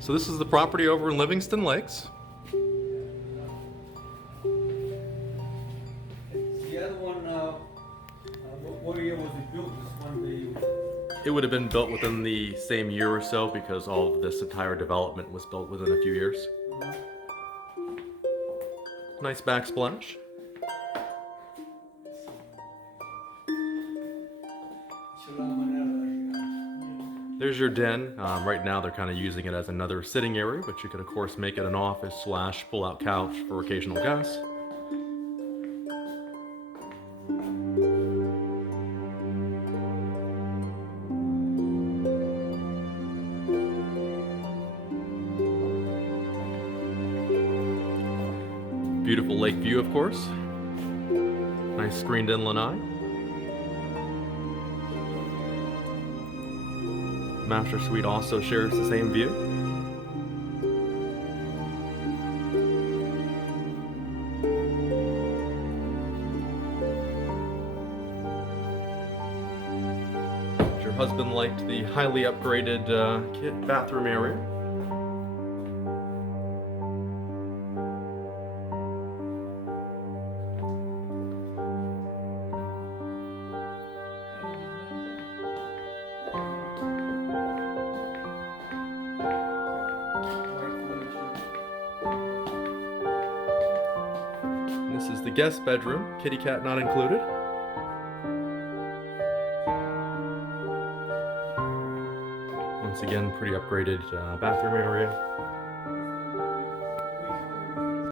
So this is the property over in Livingston Lakes. The other one, what year was it built? This one, It would have been built within the same year or so because all of this entire development was built within a few years. Nice backsplash. There's your den. Right now they're kind of using it as another sitting area, but you could of course make it an office / pull-out couch for occasional guests. Beautiful lake view, of course. Nice screened-in lanai. Master suite also shares the same view. Your husband liked the highly upgraded bathroom area. This is the guest bedroom, kitty cat not included. Once again, pretty upgraded bathroom area.